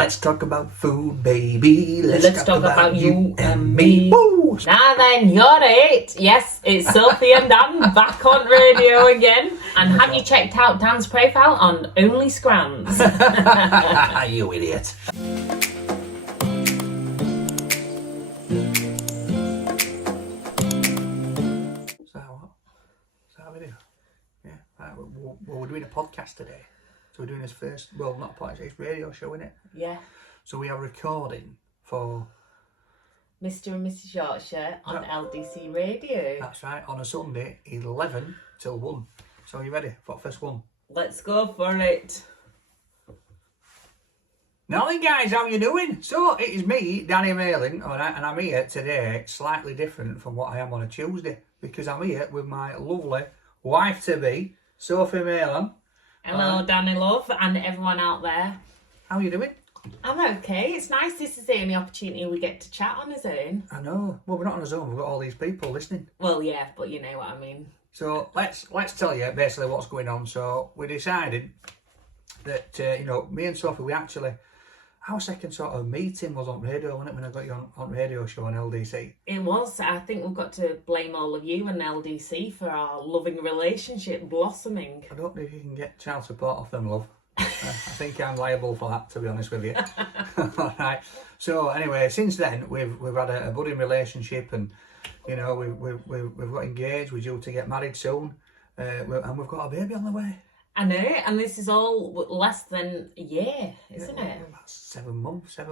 Let's talk about food, baby. Let's talk about you and me. Woo! Now then, you're it. Yes, it's Sophie and Dan back on radio again. And have you checked out Dan's profile on Only Scrams? You idiot. So how we do? Yeah, we're doing a podcast today. So we're doing this first, well, not a podcast, it's a radio show, isn't it? Yeah. So we are recording for Mr. and Mrs. Yorkshire on LDC Radio. That's right, on a Sunday, 11 till 1. So are you ready for the first one? Let's go for it. Now then, guys, how you doing? So it is me, Danny Malin, alright, and I'm here today slightly different from what I am on a Tuesday, because I'm here with my lovely wife-to-be, Sophie Malin. Hello, Danny Love, and everyone out there. How are you doing? I'm okay. It's nice. This is the only opportunity we get to chat on a Zoom. I know. Well, we're not on a Zoom. We've got all these people listening. Well, yeah, but you know what I mean. So let's tell you basically what's going on. So we decided that me and Sophie, our second sort of meeting was on radio, wasn't it? When I got you on radio show on LDC. It was. I think we've got to blame all of you and LDC for our loving relationship blossoming. I don't know if you can get child support off them, love. I think I'm liable for that, to be honest with you. All right. So anyway, since then we've had a budding relationship, and we've got engaged. We're due to get married soon, and we've got a baby on the way. I know, and this is all less than a year, isn't it? About 7 months, 8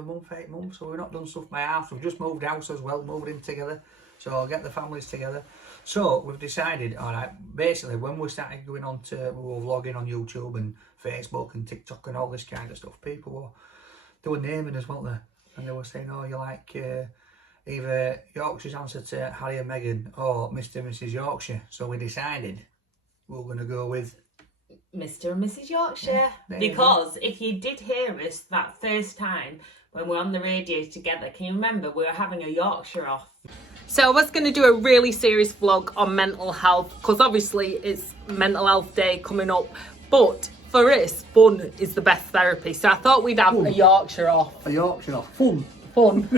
months. So we've not done stuff by house. We've just moved house as well, moved in together. So I'll get the families together. So we've decided, all right, basically when we started going on we were vlogging on YouTube and Facebook and TikTok and all this kind of stuff, they were naming us, weren't they? And they were saying, oh, you're like either Yorkshire's answer to Harry and Meghan or Mr. and Mrs. Yorkshire. So we decided we were going to go with Mr. and Mrs. Yorkshire. Yeah, because if you did hear us that first time when we were on the radio together, can you remember we were having a Yorkshire off? So I was going to do a really serious vlog on mental health, because obviously it's Mental Health Day coming up, but for us, fun is the best therapy. So I thought we'd have a Yorkshire off. A Yorkshire off. Fun. Fun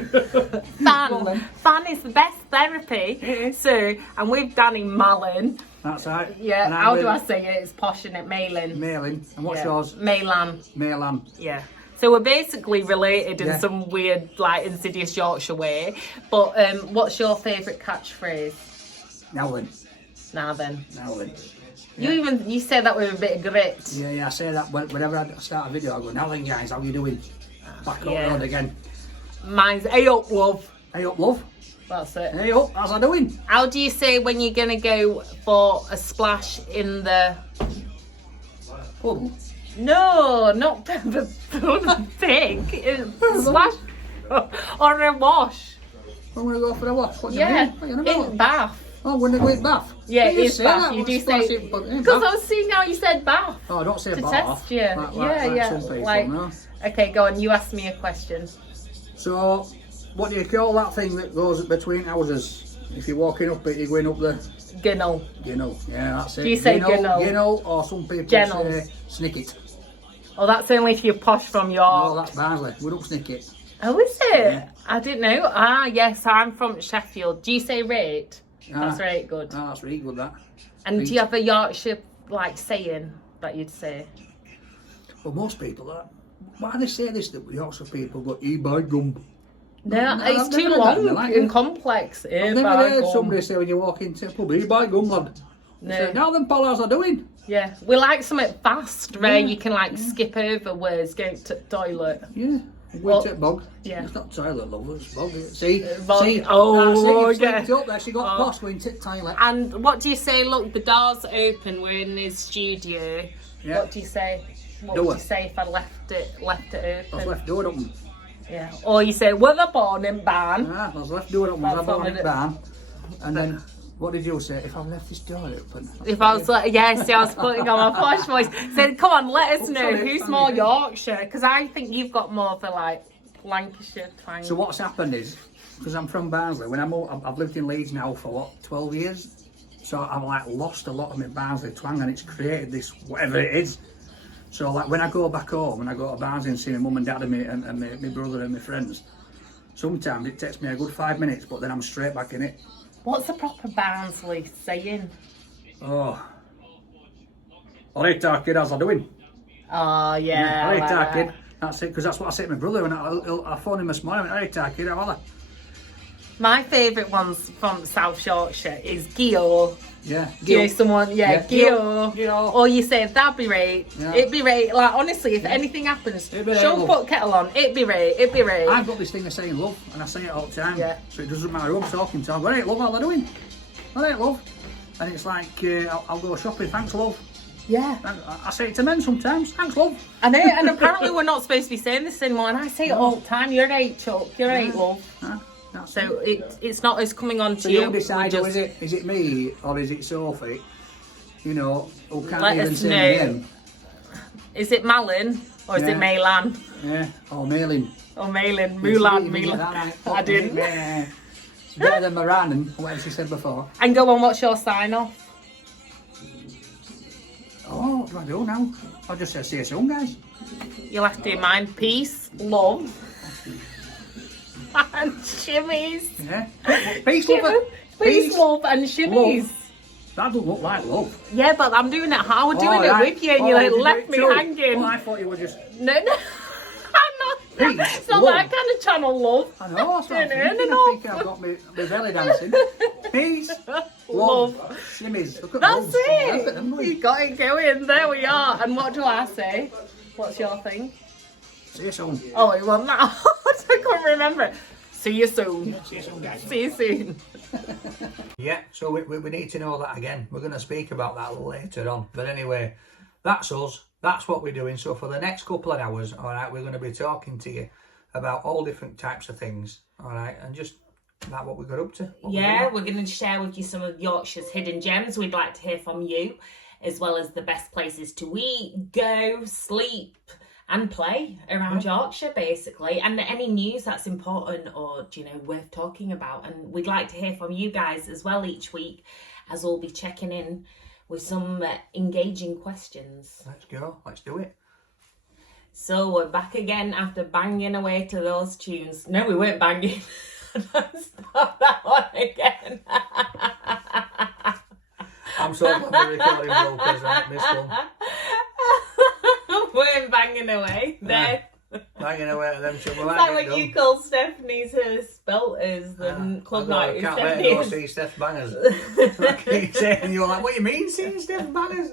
is the best therapy. So, and with Danny Malin. That's right. Yeah, and how do I say it? It's posh, isn't it? Malin. Malin. And what's yours? Maylan. Maylan. Yeah. So we're basically related in some weird, like, insidious Yorkshire way. But what's your favourite catchphrase? Now then. Now then. Now then. Yeah. You say that with a bit of grit. Yeah, I say that whenever I start a video. I go, now then, guys, how you doing? Back on road again. Mine's hey up, love. Hey up, love. That's it. Hey up, how's I doing? How do you say when you're gonna go for a splash in the puddle? No, not the pig. Splash or a wash. I'm gonna go for a wash. What do you mean? What in bath. Oh, when they go in bath? Yeah, it is bath. You do say, because I was seeing how you said bath. Oh, I don't say to bath. Test you. Like some people, no? Okay, go on. You ask me a question. So, what do you call that thing that goes between houses? If you're walking up it, you're going up the... Ginnel. Ginnel, yeah, that's it. Do you say ginnel? Ginnel, or some people Gennels. say snicket. Oh, that's only if you're posh from York. No, that's Barnsley. We don't snicket. Oh, is it? Yeah. I didn't know. Ah, yes, I'm from Sheffield. Do you say rate? That's right, good. Oh, that's really good, that. And do you have a Yorkshire, like, saying that you'd say? Well, most people, why do they say this, that Yorkshire people go, by gum? No, it's too long and complex. I've never heard somebody say when you walk into a pub, by gum, lad. No. Say, now then, pal, how's I doing? Yeah, we like something fast where you can, like, skip over words, go to the toilet. Yeah. Well, to bog. Yeah. It's not toilet, love, it's bog. See? Bog. See? Oh, yeah. Up there. She got posh going to the toilet. And what do you say? Look, the door's open. We're in his studio. Yeah. What do you say? What would you say if I left it open? I was left door open. Yeah. Or you say, well, the born in barn. Yeah, I was left door open. I was born in barn. And then, what did you say? If I left this door open? If I was like, yeah, see, I was putting on my posh voice. Said, come on, let us know who's more Yorkshire. Because I think you've got more of a, like, Lancashire twang. So what's happened is, because I'm from Barnsley, when I've lived in Leeds now for, what, 12 years? So I've, like, lost a lot of my Barnsley twang, and it's created this, whatever it is. So like when I go back home and I go to Barnsley and see my mum and dad and my brother and my friends, sometimes it takes me a good 5 minutes, but then I'm straight back in it. What's the proper Barnsley saying? Oh. Alright, kid, how's I doing? Oh, yeah. Alright, kid. That's it, because that's what I say to my brother when I phoned him this morning. Alright, kid, how are they? My favourite ones from South Yorkshire is Gio. Yeah. Do you know someone? Yeah, Gio. Gio. Or you say, that'd be right. Yeah. It'd be right. Like, honestly, if anything happens, It'd be right, show love. put kettle on. It'd be right. It'd be right. I've got this thing of saying love, and I say it all the time. Yeah. So it doesn't matter who I'm talking to. I go, alright, love, how are they doing? Alright, love. And it's like, I'll go shopping, thanks, love. Yeah. I say it to men sometimes, thanks, love. And apparently we're not supposed to be saying this anymore, and I say it all the time. You're right, Chuck. You're right, love. So it's not us coming on to So you. you decide, is it me or is it Sophie? You know, who can't Let even us say know. my name. Is it Malin or is it Yeah. Maylan? Yeah, or Malin. Or Malin? Mulan, Mulan. Mulan. I didn't. Yeah. It's better than Moran, whatever she said before. And go on, what's your sign off? Oh, what do I do now? I'll just say see you soon, guys. You'll have to do mine. Peace, love, and shimmies. Yeah. Peace, love. Peace, love, and shimmies. Love. That doesn't look like love. Yeah, but I'm doing it how we're doing it with you, and you like left me hanging. Well, I thought you were just... No, I'm not. Peace, It's not love. that kind of channel, love. I know, that's what I'm thinking. I think I've got my belly dancing. Peace, love, shimmies. Look at That's those. it. Perfect, haven't we? You got it going. There we are. And what do I say? What's your thing? See you soon. Oh, it wasn't that. I couldn't remember it. See you soon. See you soon, guys. See you soon. Yeah, so we need to know that again. We're going to speak about that later on. But anyway, that's us. That's what we're doing. So for the next couple of hours, all right, we're going to be talking to you about all different types of things, all right, and just about what we got up to. Yeah, we're going to share with you some of Yorkshire's hidden gems. We'd like to hear from you, as well as the best places to eat, go, sleep, and play around Yorkshire, basically, and any news that's important or, you know, worth talking about. And we'd like to hear from you guys as well each week, as we'll be checking in with some engaging questions. Let's go. Let's do it. So we're back again after banging away to those tunes. No, we weren't banging. Stop that one again. I'm so glad the recording broke us. I missed one. We're banging away. There. Banging away at them. It's It's like when you call Stephanie's her spelters the club night. I can't wait to go see Steph Bangers. I keep saying, you're like, what do you mean seeing Steph Bangers?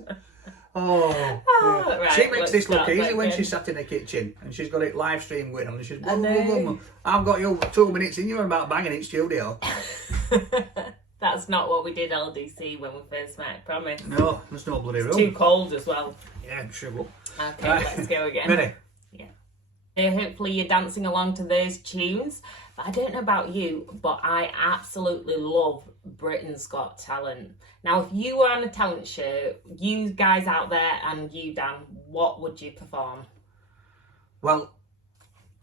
Oh, yeah. Right, She makes let's this look start easy back when then. she's sat in the kitchen and she's got it live stream going on and she's boom, know. boom, boom. I've got you 2 minutes in you about banging in studio. That's not what we did LDC when we first met, promise. No, there's no bloody room. Too cold as well. Yeah, sugar. Okay, let's go again. Ready? Hopefully you're dancing along to those tunes. But I don't know about you, but I absolutely love Britain's Got Talent. Now, if you were on a talent show, you guys out there and you, Dan, what would you perform? Well,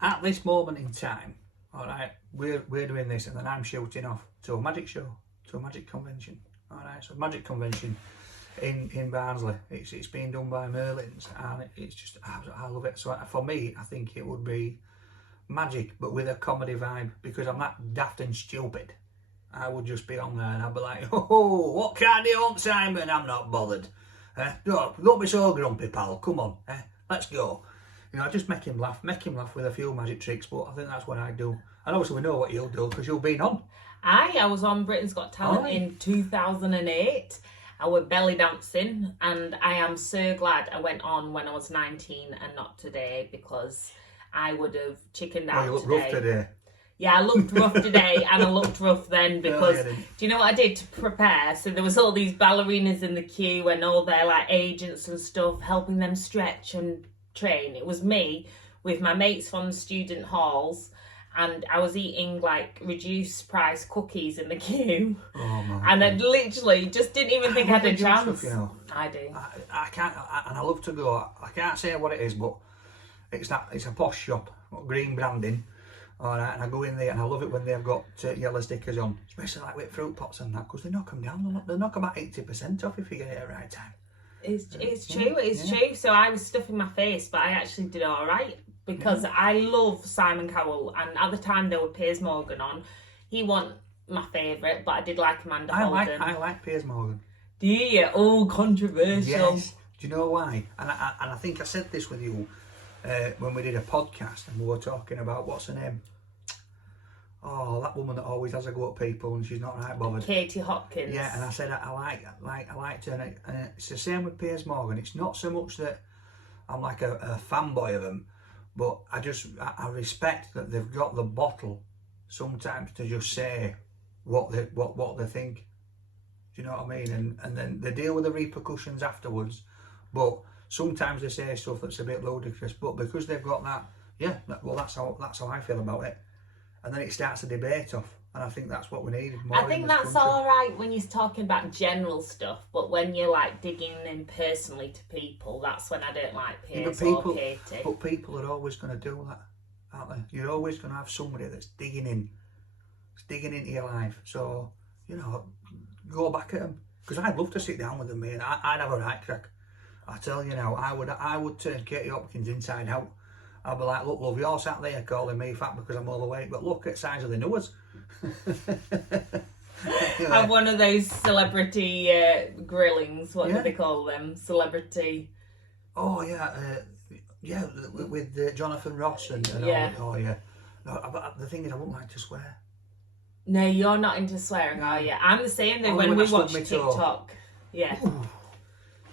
at this moment in time, all right, we're doing this and then I'm shooting off to a magic show, to a magic convention. All right, so magic convention in Barnsley. It's being done by Merlin's and it's just, I love it. So for me, I think it would be magic, but with a comedy vibe, because I'm that daft and stupid. I would just be on there and I'd be like, oh, what can do you want, Simon? I'm not bothered. Don't be so grumpy, pal. Come on, let's go. You know, just make him laugh with a few magic tricks, but I think that's what I do. And obviously we know what you'll do because you've been on. I was on Britain's Got Talent in 2008. I was belly dancing and I am so glad I went on when I was 19 and not today, because I would have chickened out You look today. rough today. Yeah, I looked rough today and I looked rough then because, you didn't. do you know what I did to prepare? So there was all these ballerinas in the queue and all their like agents and stuff helping them stretch and train. It was me with my mates from the student halls and I was eating like reduced price cookies in the queue. Oh my And I literally just didn't even think I had a do chance. stuff, you know. I do. I can't, and I love to go. I can't say what it is, but it's a posh shop, got green branding. All right, and I go in there and I love it when they've got yellow stickers on, especially like with fruit pots and that, because they knock them down. They knock about 80% off if you get it at the right time. It's true. It's true. So I was stuffing my face, but I actually did all right because I love Simon Cowell, and at the time there were Piers Morgan on. He wasn't my favourite, but I did like Amanda Holden. I like Piers Morgan. Do you? Oh, controversial. Yes. Do you know why? And I think I said this with you when we did a podcast and we were talking about what's her name. Oh, that woman that always has a go at people and she's not right bothered. Katie Hopkins. Yeah, and I said I liked her, and it's the same with Piers Morgan. It's not so much that I'm like a fanboy of them, but I respect that they've got the bottle sometimes to just say what they think. Do you know what I mean? And then they deal with the repercussions afterwards. But sometimes they say stuff that's a bit ludicrous. But because they've got that, that's how I feel about it. And then it starts a debate off, and I think that's what we need more. I think that's all right when you're talking about general stuff, but when you're like digging in personally to people, that's when I don't like Piers or Katie. But people are always going to do that, aren't they? You're always going to have somebody that's digging into your life. So go back at them, because I'd love to sit down with them, mate. I'd have a right crack. I tell you now, I would turn Katie Hopkins inside out. I'll be like, look, love, you're sat there calling me fat because I'm overweight, but look at the size of the nose. Have one of those celebrity grillings. What do they call them? Celebrity. Oh yeah, with Jonathan Ross and yeah. All. Oh yeah. No, the thing is, I wouldn't like to swear. No, you're not into swearing, are you? I'm the same though. When we watch TikTok, yeah. Ooh.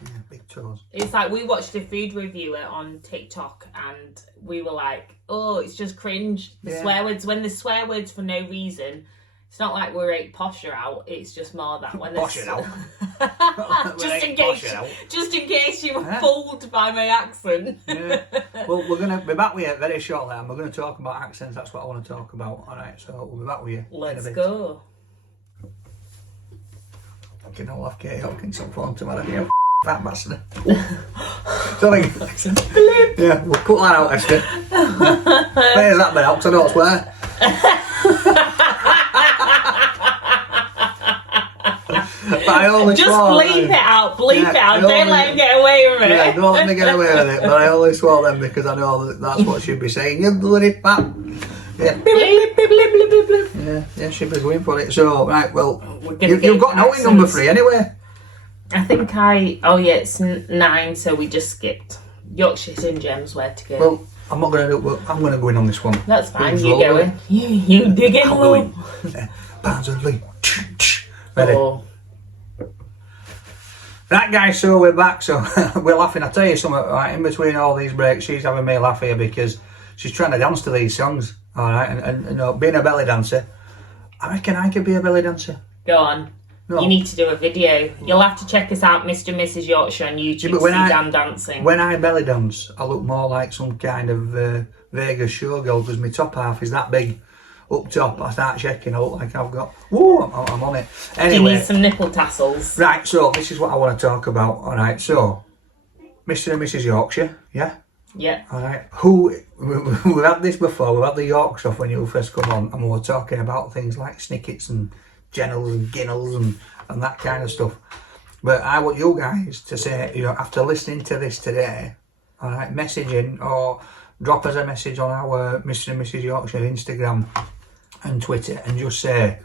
Yeah, big toes. It's like we watched a food reviewer on TikTok and we were like, oh, it's just cringe. The swear words, when there's swear words for no reason, it's not like we're posher out, it's just more that when there's... Posh it out. just in case you were fooled by my accent. Yeah. Well, we're going to be back with you very shortly, and we're going to talk about accents. That's what I want to talk about. All right, so we'll be back with you. Let's go. Fucking hell, I've Katie Hopkins on phone tomorrow. You fat bastard. Sorry. Yeah, we'll cut that out, Esther. Where's that bit out, because I don't swear. But I only just swore, bleep it out, it out. Don't let him get away with it. Yeah, don't let me get away with it. But I only swore them because I know that's what she'd be saying. You bloody fat. Yeah. Yeah, she'd be going for it. So, right, well, you've got nothing number 3 anyway. I think it's 9, so we just skipped. Yorkshire'S and Gems, where to go. Well, I'm not going to do it. I'm going to go in on this one. That's fine, you go in. You dig in, love. Barnsley. Ready? Oh. Right, guys, so we're back. So we're laughing. I tell you something, right, in between all these breaks, she's having me laugh here because she's trying to dance to these songs, all right, and being a belly dancer, I reckon I could be a belly dancer. Go on. No. You need to do a video. You'll have to check us out, Mr. and Mrs. Yorkshire on YouTube to see Dan dancing. When I belly dance, I look more like some kind of Vegas showgirl because my top half is that big. Up top, I start checking, I look like I've got... Whoa, I'm on it. Anyway. Do you need some nipple tassels? Right, so this is what I want to talk about, alright, so... Mr. and Mrs. Yorkshire, yeah? Yeah. Alright, we've had this before, we've had the York stuff when you first come on, and we were talking about things like snickets and jennels and ginnels and that kind of stuff. But I want you guys to say, after listening to this today, alright, messaging or drop us a message on our Mr. and Mrs. Yorkshire Instagram and Twitter and just say,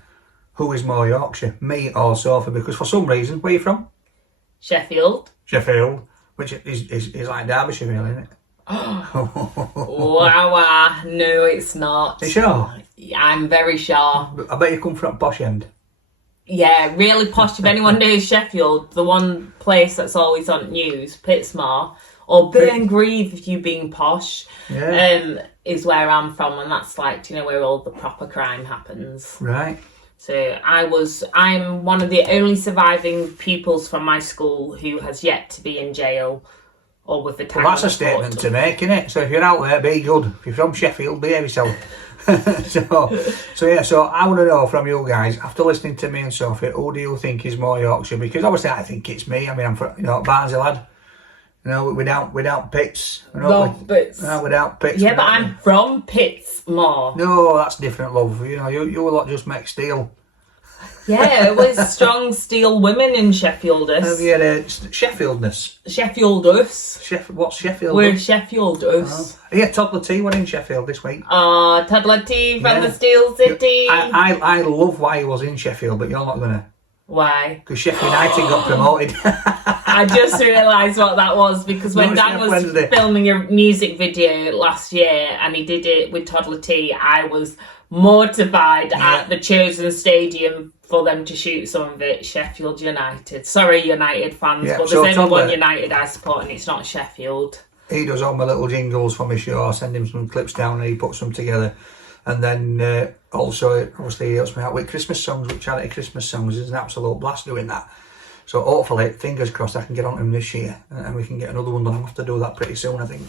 who is more Yorkshire, me or Sophie? Because for some reason, where are you from? Sheffield. Which is like Derbyshire, really, isn't it? Wow, no, it's not. Are you sure? I'm very sure. I bet you come from posh end. Yeah, really posh. If anyone knows Sheffield, the one place that's always on news, Pitsmore, or Burngreave if you're being posh, is where I'm from, and that's like, where all the proper crime happens. Right. So I'm one of the only surviving pupils from my school who has yet to be in jail or with the time. Well, that's a statement to make, isn't it? So if you're out there, be good. If you're from Sheffield, behave yourself. So I want to know from you guys, after listening to me and Sophie, who do you think is more Yorkshire? Because obviously I think it's me. I mean, I'm from, Barnsley lad. Without Pits. Pits. Without Pits. Yeah, but I'm from Pitsmore. No, that's different, love. You lot just make steel. Yeah, it was strong steel women in Sheffield'S. Yeah, Sheffield'S. Sheffield'S. What's Sheffield? We're Sheffield'S. Yeah, Toddler T were in Sheffield this week. Toddler T from the Steel City. I love why he was in Sheffield, but you're not gonna. Why? Because Sheffield United got promoted. I just realised what that was because when Dan was filming a music video last year and he did it with Toddler T, I was mortified at the chosen stadium for them to shoot some of it. Sheffield United. Sorry, United fans, but there's only one United I support and it's not Sheffield. He does all my little jingles for my show. I send him some clips down and he puts them together. And then also, obviously, he helps me out with Christmas songs, with charity Christmas songs. It's an absolute blast doing that. So hopefully, fingers crossed, I can get on to him this year and we can get another one done. I'll have to do that pretty soon, I think.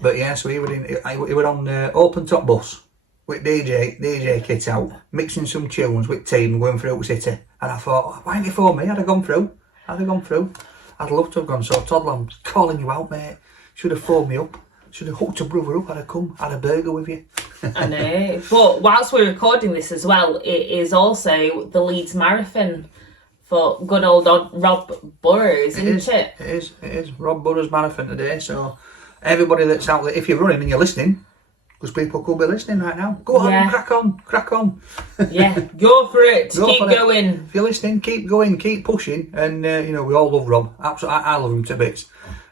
But yeah, so he were on Open Top Bus with DJ kit out, mixing some tunes with team going through City. And I thought, why didn't you phone me? I'd have gone through. I'd love to have gone. So Toddler, I'm calling you out, mate. Should have phoned me up. Should have hooked a brother up. I'd have come, had a burger with you. I know. But whilst we're recording this as well, it is also the Leeds Marathon for good old Rob Burrows, isn't it? It is. Rob Burrows Marathon today. So everybody that's out there, if you're running and you're listening, because people could be listening right now, go on, crack on. Yeah, go for it. Keep going. If you're listening, keep going, keep pushing. And, we all love Rob. Absolutely, I love him to bits.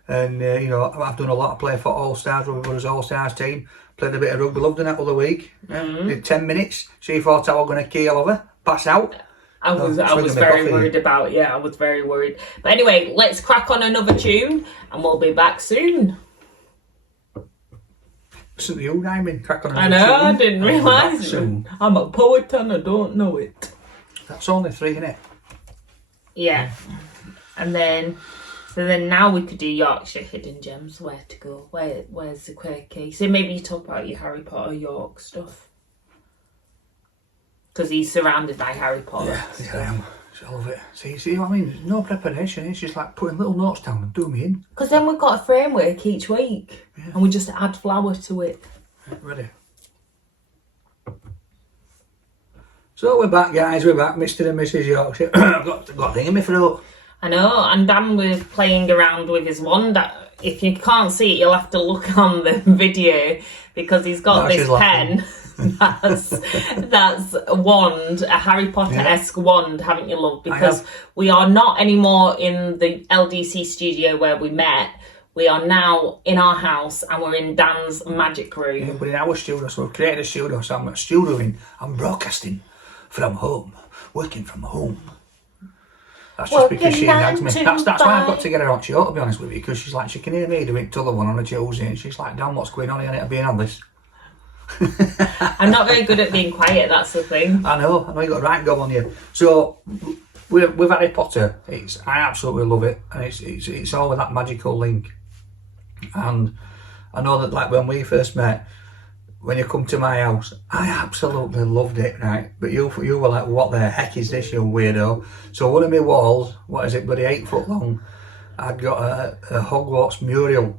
And, I've done a lot of play for All-Stars, Robbie Burrows All-Stars team. Played a bit of rugby, loved it that other week. Did 10 minutes. She thought I was going to keel over, pass out. I was very worried about it. Yeah, I was very worried. But anyway, let's crack on another tune and we'll be back soon. Listen to you rhyming, crack on another tune. I know, tune. I didn't realise it. I'm a poet and I don't know it. That's only 3, innit? Yeah. And then... So then now we could do Yorkshire Hidden Gems. Where to go? Where's the quirky? So maybe you talk about your Harry Potter York stuff. Because he's surrounded by Harry Potter. Yeah, I am. I love it. See what I mean? There's no preparation. It's just like putting little notes down and doing me in. Because then we've got a framework each week. Yeah. And we just add flour to it. Ready. So we're back, guys. We're back. Mr. and Mrs. Yorkshire. I've got a thing in my throat. I know, and Dan was playing around with his wand. If you can't see it, you'll have to look on the video because he's got this pen that's a wand, a Harry Potter-esque wand, haven't you, love? Because we are not anymore in the LDC studio where we met. We are now in our house and we're in Dan's magic room. Yeah, we're in our studio, so we've created a studio. So I'm broadcasting from home, working from home. That's just because she nags me. That's why I've got to get her on show, to be honest with you, because she's like, she can hear me doing the other one on a Tuesday, and she's like, Dan, what's going on here? I need to be on this. I'm not very good at being quiet, that's the thing. I know you got a right gob on you. So, with Harry Potter, I absolutely love it, and it's all with that magical link. And I know that, like, when we first met, when you come to my house, I absolutely loved it, right? But you were like, what the heck is this, you weirdo? So one of my walls, what is it, buddy, 8 foot long, I'd got a Hogwarts mural,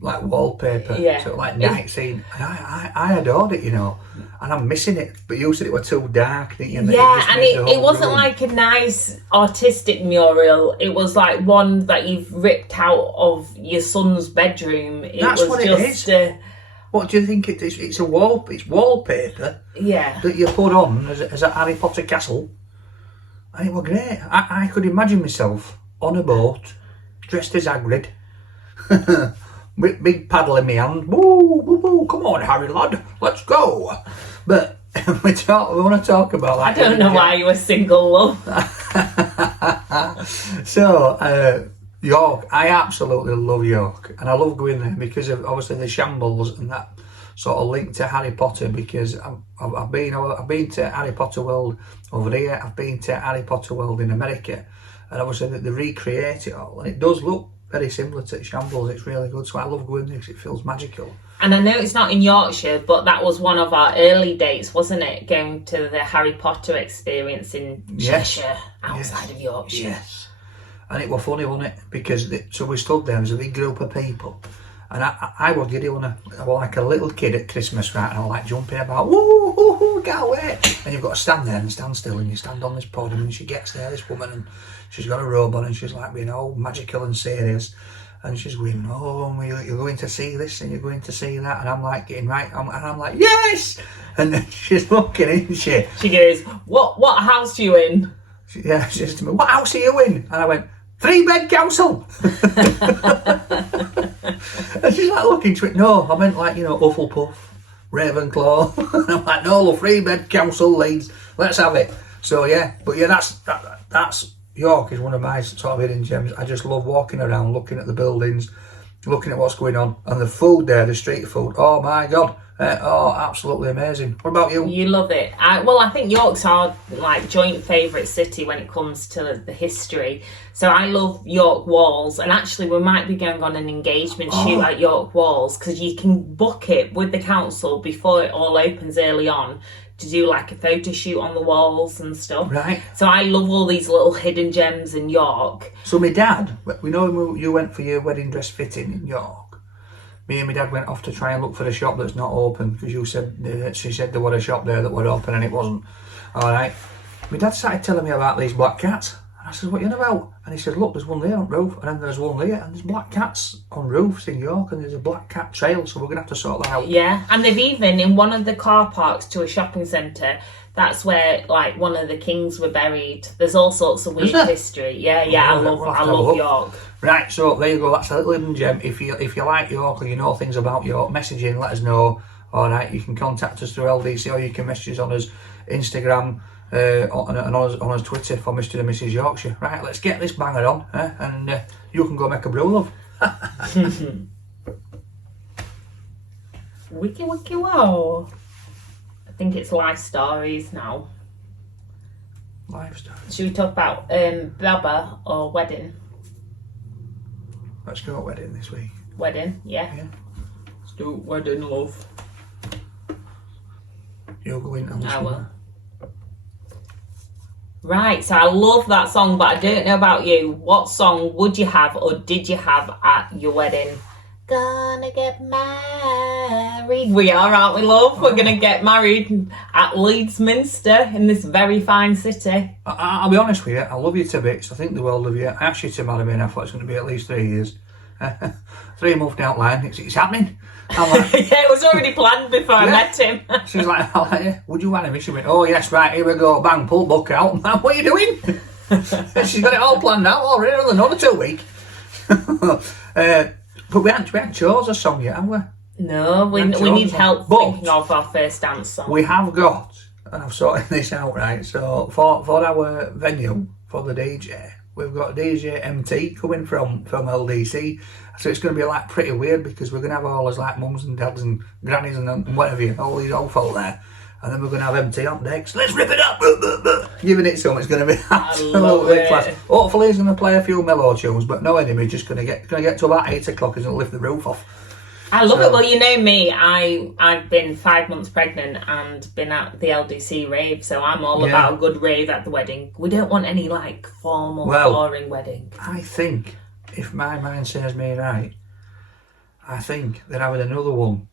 like wallpaper, so like night scene. And I adored it, and I'm missing it. But you said it was too dark, didn't you? It wasn't like a nice artistic mural. It was like one that you've ripped out of your son's bedroom. That's what it is. What do you think it is? It's wallpaper. Yeah. That you put on as a Harry Potter castle. And it was great. I could imagine myself on a boat, dressed as Hagrid, with big paddle in my hand. Woo, woo, woo, come on, Harry lad, let's go. But we want to talk about that. I don't know why you were single, love. So, York, I absolutely love York, and I love going there because of obviously the shambles and that sort of link to Harry Potter. Because I've been to Harry Potter World over here, I've been to Harry Potter World in America, and obviously they recreate it all, and it does look very similar to shambles. It's really good, so I love going there because it feels magical. And I know it's not in Yorkshire, but that was one of our early dates, wasn't it? Going to the Harry Potter experience in Cheshire, outside of Yorkshire. Yes. And it was funny, wasn't it? Because so we stood there, there was a big group of people, and I was giddy, I was like a little kid at Christmas, right? And I was like jumping about, woo, woo, woo, can't wait. And you've got to stand there and stand still, and you stand on this podium, and she gets there, this woman, and she's got a robe on, and she's like being all magical and serious. And she's going, oh, you're going to see this and you're going to see that. And I'm like getting right, and I'm like, yes! And then she's looking, isn't she? She goes, what house are you in? She says to me, what house are you in? And I went, 3-bed council. And she's like looking to it, no, I meant like, Hufflepuff, Ravenclaw. And I'm like, no, 3-bed council Leeds, let's have it. So yeah, but yeah, that's York is one of my sort of hidden gems. I just love walking around, looking at the buildings, looking at what's going on, and the food there, the street food. Oh my God, absolutely amazing. What about you? You love it. I think York's our like joint favourite city when it comes to the history. So I love York Walls, and actually we might be going on an engagement shoot at York Walls, because you can book it with the council before it all opens early on, to do like a photo shoot on the walls and stuff. Right. So I love all these little hidden gems in York. So my dad, we know you went for your wedding dress fitting in York. Me and my dad went off to try and look for a shop that's not open, because she said there was a shop there that was open and it wasn't. All right. My dad started telling me about these black cats. And I said, what are you on about? And he said, look, there's one there on roof, and then there's one there, and there's black cats on roofs in York, and there's a black cat trail, so we're going to have to sort that out. Yeah, and they've even, in one of the car parks to a shopping centre, that's where, like, one of the kings were buried. There's all sorts of weird history. Yeah, I love York. Right, so there you go, that's a little hidden gem. If you like York or you know things about York, message in, let us know. All right, you can contact us through LDC, or you can message us on us Instagram, and on his Twitter for Mr. and Mrs. Yorkshire. Right, let's get this banger on, and you can go make a brew, love. Wiki wow. I think it's life stories now. Life stories. Should we talk about Baba or wedding? Let's go wedding this week. Wedding, yeah. Let's do wedding, love. You'll go in and I will. Right, so I love that song, but I don't know about you. What song would you have or did you have at your wedding? Gonna get married. We are, aren't we, love? We're gonna get married at Leeds Minster in this very fine city. I'll be honest with you, I love you to bits. I think the world of you. I asked you to marry me and I thought it's going to be at least 3 years. 3 months down the line, it's happening. I'm like, yeah, it was already planned before I met him. She's like, would you marry me? She went, oh yes, right, here we go, bang, pull book out. Man, what are you doing? She's got it all planned out already, another 2 weeks. But we haven't chose a song yet, have we? No, we need help thinking of our first dance song. We have got, and I've sorted this out, right, so for our venue, for the DJ, we've got DJ MT coming from LDC. So it's going to be like pretty weird, because we're going to have all his like mums and dads and grannies and whatever, all these old folk there. And then we're going to have MT on decks. Let's rip it up! Giving it some, it's going to be absolutely class. Hopefully he's going to play a few mellow tunes, but no enemy, just going to get to about 8 o'clock and lift the roof off. I love it. Well, you know me, I've been 5 months pregnant and been at the LDC rave, so I'm all about a good rave at the wedding. We don't want any like formal, boring wedding. I think, if my mind serves me right, I think they're having another one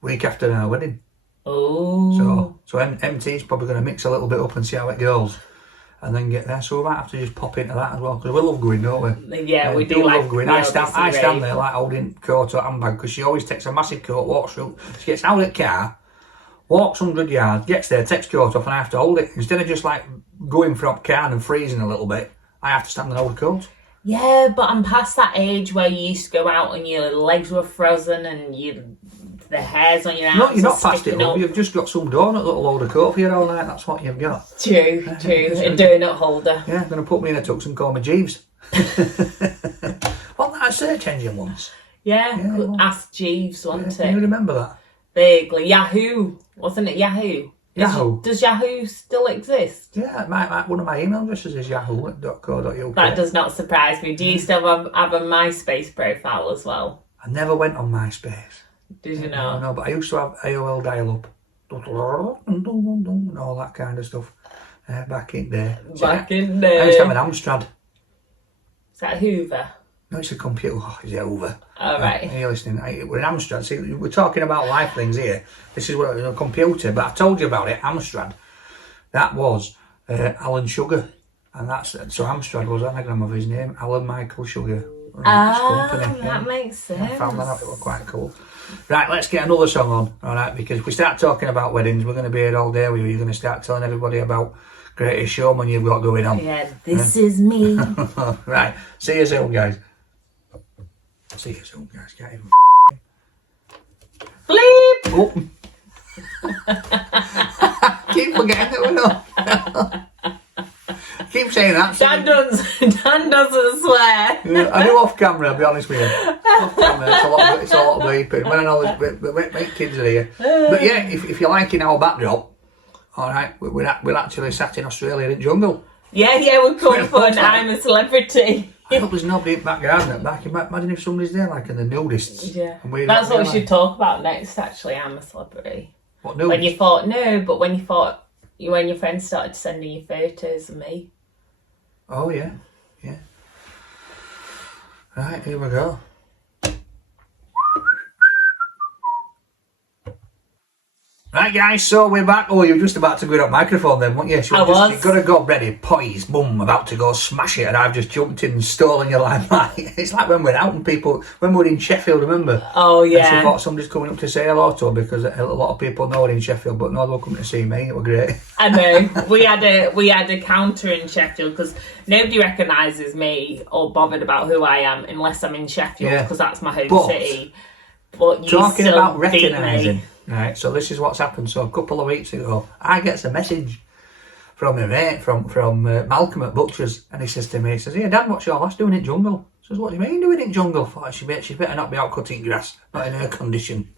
week after our wedding. Oh. So MT's probably going to mix a little bit up and see how it goes, and then get there. So we might have to just pop into that as well, because we love going, don't we? Yeah, we do love going. I stand there like holding coat or handbag, because she always takes a massive coat, walks through. She gets out of the car, walks 100 yards, gets there, takes coat off, and I have to hold it. Instead of just like going from up car and freezing a little bit, I have to stand and hold the coat. Yeah, but I'm past that age where you used to go out and your legs were frozen and the hairs on your arms. No, you're not past it, love. You've just got some donut that'll hold a coat for you all night. That's what you've got. True. A donut holder. Yeah, going to put me in a tux and call me Jeeves. Wasn't that a search engine once? Yeah, Ask Jeeves, wasn't it? Can you remember that? Vaguely. Yahoo. Wasn't it Yahoo? Yahoo. Does Yahoo still exist? Yeah, one of my email addresses is yahoo.co.uk. That does not surprise me. Do you still have a MySpace profile as well? I never went on MySpace. Did you know? No, but I used to have AOL dial-up. And all that kind of stuff. Back in there. Back in there. I used to have an Amstrad. Is that Hoover? No, it's a computer. Oh, is it over? All right. Are you listening? We're in Amstrad. See, we're talking about life things here. This is what a computer, but I told you about it. Amstrad. That was Alan Sugar, and that's so Amstrad was anagram of his name, Alan Michael Sugar. That makes sense. I found that out. It was quite cool. Right, let's get another song on. All right, because if we start talking about weddings, we're going to be here all day with you. You're going to start telling everybody about Greatest Showman you've got going on. Yeah, this is me. Right, see you soon, guys. See you soon, guys. Can't even Bleep! oh. Keep forgetting that we're not. Keep saying that. Dan doesn't swear. Yeah, I do off camera, I'll be honest with you. Off camera, it's a lot of bleeping. When I know my kids are here. But yeah, if you're liking our backdrop, alright, we're actually sat in Australia in jungle. Yeah, we're coming for an I'm a Celebrity. I hope there's nobody in the back garden at back. Imagine if somebody's there, like in the nudists. Yeah. That's what we should talk about next, actually. I'm a Celebrity. What, nudists? When you thought, no, but when your friends started sending you photos of me. Oh, yeah. Right, here we go. Right, guys, so we're back. Oh, you were just about to go on microphone then, weren't you? So I was. You've got to go ready, poised, boom, about to go smash it, and I've just jumped in and stolen your limelight. It's like when we're out and people, when we're in Sheffield, remember? Oh, yeah. And she thought somebody's coming up to say hello to her because a lot of people know we're in Sheffield, but no, they were coming to see me. It was great. I know. We had a counter in Sheffield because nobody recognises me or bothered about who I am unless I'm in Sheffield because that's my home city. But you talking still about beat recognising. me. Right, so this is what's happened. So a couple of weeks ago, I get a message from my mate, from Malcolm at Butcher's, and he says to me, he says, "Hey Dad, what's your lass doing in jungle?" I says, "What do you mean doing in jungle?" I thought, she better not be out cutting grass, not in air condition.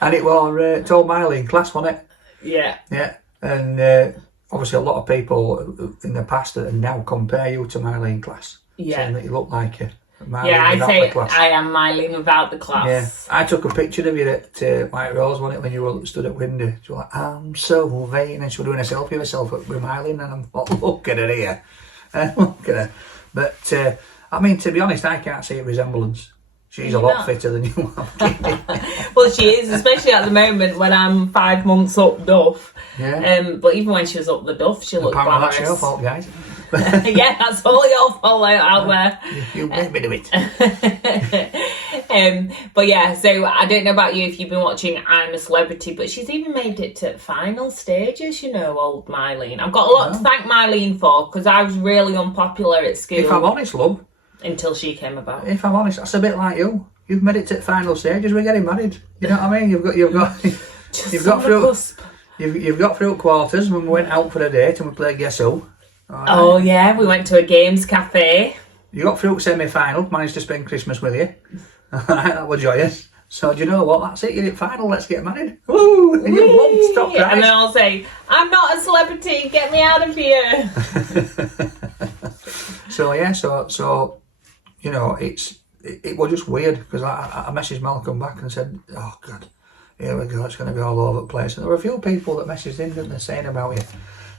And it was told Miley in class, wasn't it? Yeah. Yeah, and obviously a lot of people in the past and now compare you to Miley in class, saying that you look like her. I'd say I am Mylene without the class. Yeah, I took a picture of you at White Rose, wasn't it, when you were stood at window. She was like, "I'm so vain," and she was doing a selfie of herself with Mylene, and I'm like, look at her here. Look at her. But, I mean, to be honest, I can't see a resemblance. She's a lot fitter than you are. Well, she is, especially at the moment when I'm 5 months up duff. Yeah. But even when she was up the duff, she looked glamorous. That's your fault, guys. Yeah, that's all your fault out there. You made me do it. But yeah, so I don't know about you if you've been watching I'm a Celebrity, but she's even made it to final stages, you know, old Mylene. I've got a lot to thank Mylene for because I was really unpopular at school. If I'm honest, love. Until she came about. If I'm honest, that's a bit like you. You've made it to the final stages. We're getting married. You know what I mean? You've got through quarters when we went out for a date and we played Guess Who. Right. Oh yeah, we went to a games cafe. You got through semi-final, managed to spend Christmas with you. That was joyous. So do you know what? That's it. You're at final. Let's get married. Woo! And you won't stop crying. And then I'll say, "I'm not a celebrity. Get me out of here." So yeah, so you know, it was just weird because I messaged Malcolm back and said, "Oh God, here we go. It's going to be all over the place." And there were a few people that messaged in, didn't they, saying about you.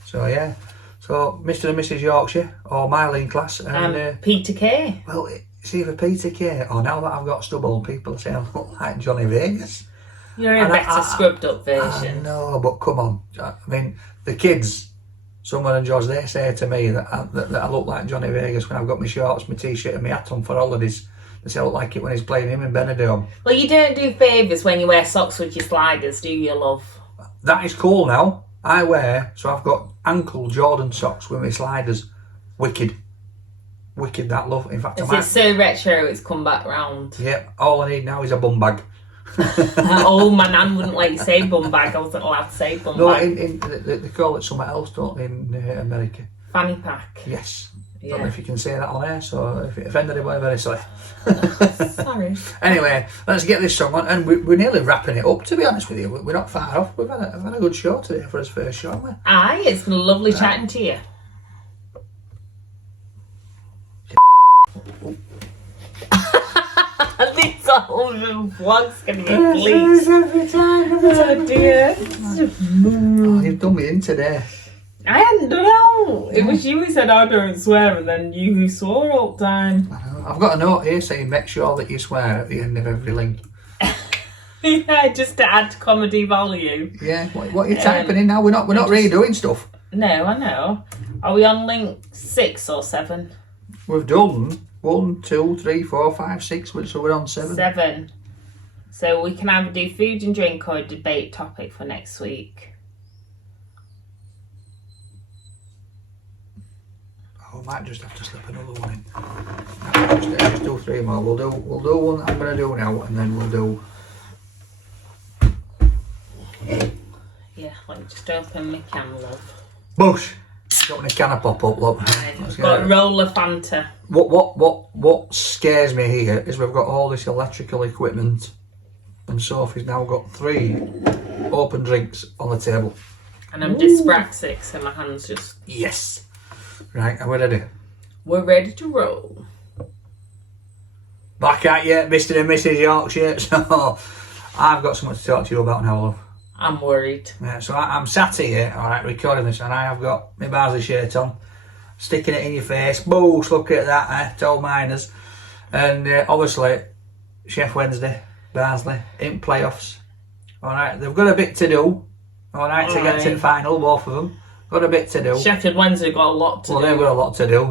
So yeah. So, Mr. and Mrs. Yorkshire, or Mylene class, and Peter Kay. Well, it's either Peter Kay or now that I've got stubble, people say I look like Johnny Vegas. You're a better scrubbed up version. I know, but come on. I mean, the kids, Summer and George, they say to me that I look like Johnny Vegas when I've got my shorts, my t-shirt and my hat on for holidays. They say I look like it when he's playing him in Benidorm. Well, you don't do favours when you wear socks with your sliders, do you, love? That is cool now. So I've got ankle Jordan socks with my sliders. Wicked, that, love. In fact, it's so retro, it's come back round. Yep, all I need now is a bum bag. Oh, my nan wouldn't let you say bum bag. I wasn't allowed to say bum bag. No, they call it something else, don't they, in America? Fanny pack. Yes. Yeah. Don't know if you can say that on air, so if it offended anybody, very sorry. Sorry. Anyway, let's get this song on, and we're nearly wrapping it up, to be honest with you. We're not far off. We've had a good show today for his first show, haven't we? Aye, it's been lovely chatting to you. This whole vlog's going to get bleached. Every time. Oh dear. Oh, you've done me in today. I hadn't done out. It was you who said I don't swear, and then you who swore all the time. I've got a note here saying make sure that you swear at the end of every link. Yeah, just to add comedy value. Yeah, what are you typing in now? We're not really doing stuff. No, I know. Are we on link 6 or 7? We've done 1, 2, 3, 4, 5, 6, so we're on 7. 7. So we can either do food and drink or a debate topic for next week. Oh, I might just have to slip another one in. Just do 3 more. We'll do one that I'm going to do now, and then we'll do. Yeah, let me just open my can, love. Bush. Got a can of pop up, look. I've got a roll of Fanta. What scares me here is we've got all this electrical equipment, and Sophie's now got 3 open drinks on the table. And I'm dyspraxic, so my hands just. Yes. Right, and we're ready. We're ready to roll. Back at you, Mr. and Mrs. Yorkshire. So I've got something to talk to you about now, love. I'm worried. Yeah, so I'm sat here, all right, recording this, and I have got my Barnsley shirt on, sticking it in your face. Boosh, look at that, told miners. And obviously, Chef Wednesday, Barnsley, in playoffs. All right, they've got a bit to do, all right, to get to the final, both of them. Got a bit to do. Sheffield Wednesday got a lot to do. Well, they've got a lot to do.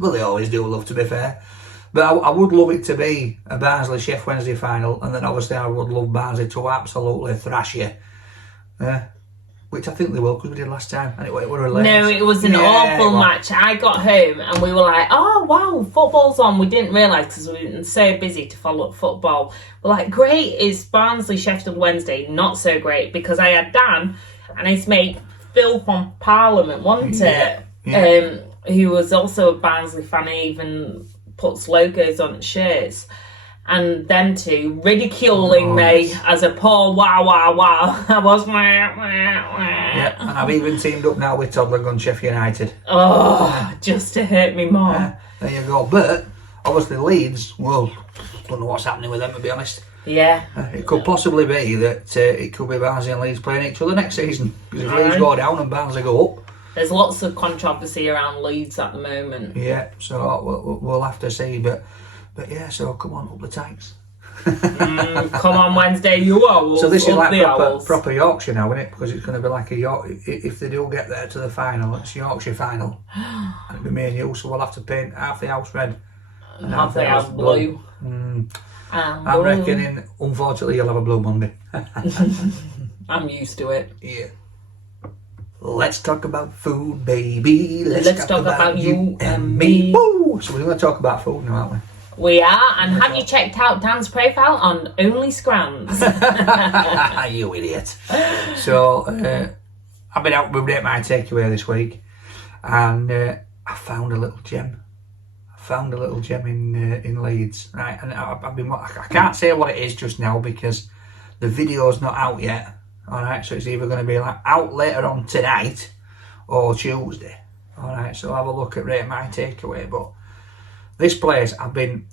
Well, they always do, love, to be fair. But I would love it to be a Barnsley Chef Wednesday final, and then obviously I would love Barnsley to absolutely thrash you. Which I think they will, because we did last time, and it were a No, it was an awful match. I got home and we were like, oh wow, football's on. We didn't realise because we were so busy to follow up football. We're like, great, is Barnsley Sheffield Wednesday? Not so great, because I had Dan and his mate Phil from Parliament, wasn't it? Yeah. Who was also a Barnsley fan, even puts logos on shirts, and them two ridiculing me as a poor wow. I was yeah, and I've even teamed up now with Toddler Gun Sheffield United. Oh, just to hurt me more. There you go. But obviously Leeds, well, don't know what's happening with them, to be honest. Yeah. It could possibly be that it could be Barnsley and Leeds playing each other next season, because if Leeds go down and Barnsley go up. There's lots of controversy around Leeds at the moment. Yeah, so we'll have to see, but yeah, so come on, up the tanks. Come on, Wednesday, you owls. So this is like proper Yorkshire now, isn't it? Because it's going to be like if they do get there to the final, it's Yorkshire final, and it'll be me and you, so we'll have to paint half the house red and half the house blue. I'm reckoning, unfortunately, you'll have a blue Monday. I'm used to it. Yeah. Let's talk about food, baby. Let's talk about you and me. Woo! So we're going to talk about food now, aren't we? We are, and have you checked out Dan's profile on Only Scrams? You idiot. So, I've been out with my takeaway this week, and I found a little gem. In Leeds, right? And I can't say what it is just now because the video's not out yet. All right, so it's either going to be like out later on tonight or Tuesday. All right, so have a look at Rate My Takeaway. But this place, I've been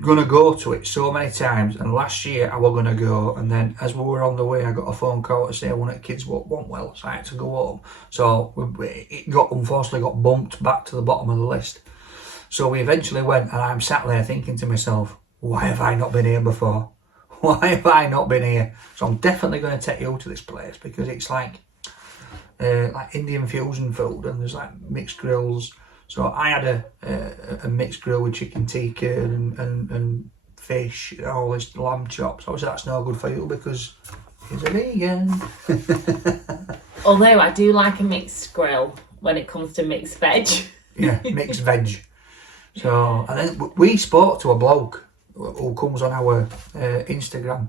going to go to it so many times, and last year I was going to go, and then as we were on the way, I got a phone call to say one of the kids wasn't well, so I had to go home. So it unfortunately got bumped back to the bottom of the list. So we eventually went, and I'm sat there thinking to myself, why have I not been here before? Why have I not been here? So I'm definitely going to take you to this place, because it's like Indian fusion food, and there's like mixed grills. So I had a mixed grill with chicken tikka and fish, and all this lamb chops. Obviously that's no good for you because he's a vegan. Although I do like a mixed grill when it comes to mixed veg. Yeah, mixed veg. So, and then we spoke to a bloke who comes on our Instagram,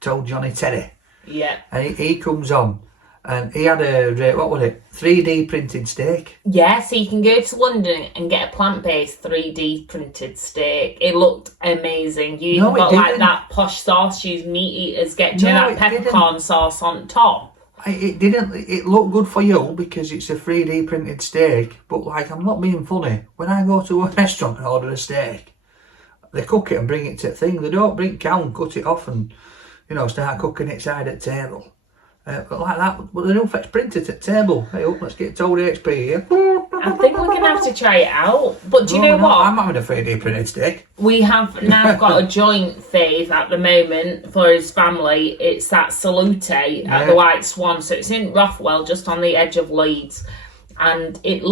told Johnny Teddy. Yeah. And he comes on, and he had a, 3D printed steak. Yeah, so you can go to London and get a plant-based 3D printed steak. It looked amazing. You even got like that posh sauce you meat eaters get, that peppercorn sauce on top. It didn't. It looked good for you because it's a 3D printed steak, but like, I'm not being funny. When I go to a restaurant and order a steak, they cook it and bring it to the thing. They don't bring cow and cut it off and, start cooking it side at table. But like that, but they don't fetch printed at table. Hey, up, let's get told HP here. I think we're going to have to try it out. But do you know what? I'm having a 3D printed steak. We have now got a joint fave at the moment for his family. It's that Salute at the White Swan. So it's in Rothwell, just on the edge of Leeds. And it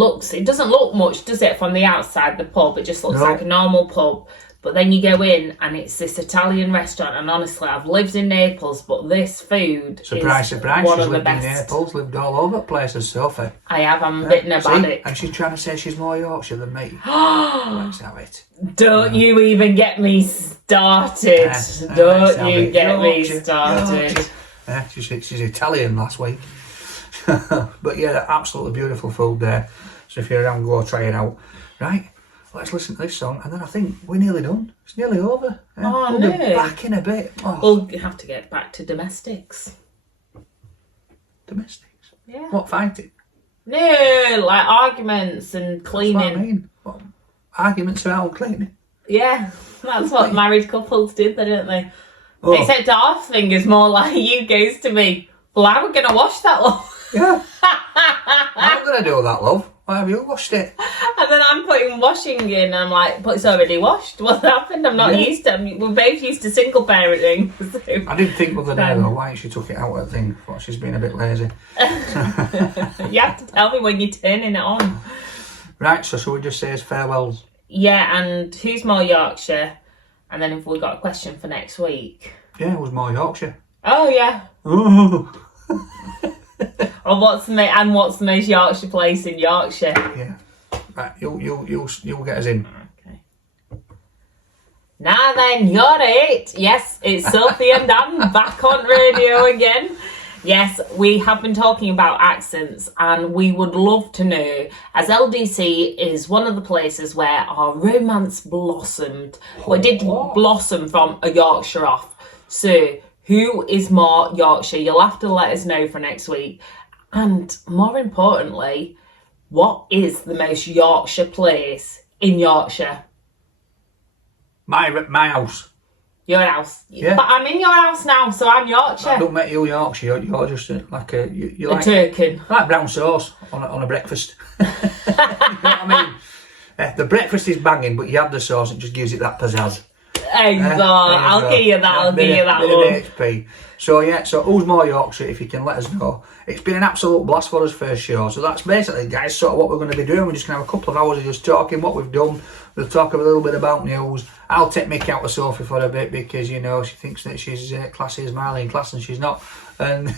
doesn't look much, does it, from the outside, the pub? It just looks like a normal pub. But then you go in and it's this Italian restaurant, and honestly, I've lived in Naples, but this food is one She's of the lived best. in Naples, lived all over places, Sophie. I have, I'm bitten about it. And she's trying to say she's more Yorkshire than me. Let's have it. Don't you even get me started. Don't you get me started. Yeah, she's Italian last week. But yeah, absolutely beautiful food there. So if you're around, go try it out. Right? Let's listen to this song, and then I think we're nearly done. It's nearly over. Yeah. Oh, We'll no. be back in a bit. Oh. We'll have to get back to domestics. Domestics? Yeah. What, fighting? No, like arguments and cleaning. That's what I mean. What, arguments around cleaning? Yeah, that's what married couples did, don't they? Oh. Except our thing is more like you goes to me, well, how are we going to wash that, love? Yeah. I'm going to do that, love. Why have you washed it? And then I'm putting washing in, and I'm like, but it's already washed. What happened? I'm not used to it. We're both used to single parenting. So. I didn't think the other day, though, why she took it out of the thing. I thought she's been a bit lazy. You have to tell me when you're turning it on. Right, so shall we just say his farewells? Yeah, and who's more Yorkshire? And then if we've got a question for next week. Yeah, it was more Yorkshire. Oh, yeah. Oh. Or what's the most Yorkshire place in Yorkshire? Yeah. Right, you'll get us in. Okay. Now then, you're it. Yes, it's Sophie and Dan back on radio again. Yes, we have been talking about accents, and we would love to know, as LDC is one of the places where our romance blossomed. Well, it did blossom from a Yorkshire off. So, who is more Yorkshire? You'll have to let us know for next week. And more importantly, what is the most Yorkshire place in Yorkshire? My house. Your house. Yeah. But I'm in your house now, so I'm Yorkshire. I don't make you Yorkshire. You're just like a... You a like, Turkin. like brown sauce on a breakfast. You know what I mean? The breakfast is banging, but you add the sauce, it just gives it that pizzazz. I'll give you that. I'll give you that. HP. So yeah, so who's more Yorkshire? If you can let us know. It's been an absolute blast for us first show. So that's basically, guys, sort of what we're going to be doing. We're just going to have a couple of hours of just talking what we've done. We'll talk a little bit about news. I'll take Mick out of Sophie for a bit because, you know, she thinks that she's classy as Marley in class and she's not. And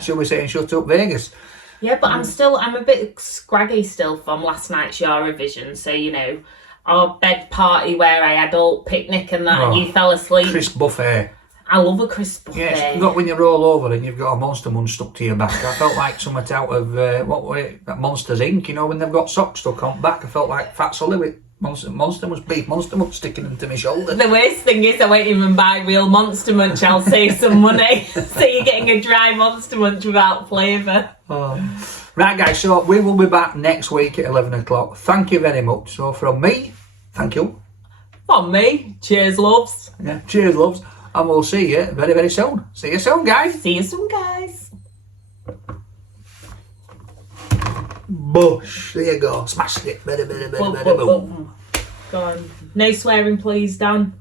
she'll be saying, shut up, Vegas. Yeah, but I'm a bit scraggy still from last night's Eurovision. So, you know, our bed party where I had all picnic and that, and you fell asleep. Crisp buffet. I love a crisp buffet. Yes, you've got when you roll over and you've got a Monster Munch stuck to your back. I felt like something out of, what were it, that Monsters Inc., you know, when they've got socks stuck on back. I felt like Fat Sully with Monster Munch, beef Monster Munch sticking into my shoulder. The worst thing is I won't even buy real Monster Munch. I'll save some money. So you're getting a dry Monster Munch without flavour. Oh. Right, guys, so we will be back next week at 11 o'clock. Thank you very much. So from me, thank you. From me, cheers, loves. Yeah, cheers, loves. And we'll see you very, very soon. See you soon, guys. See you soon, guys. Bush. There you go. Smashed it. Boom. Go on. No swearing, please, Dan.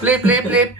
Blip, blip, blip.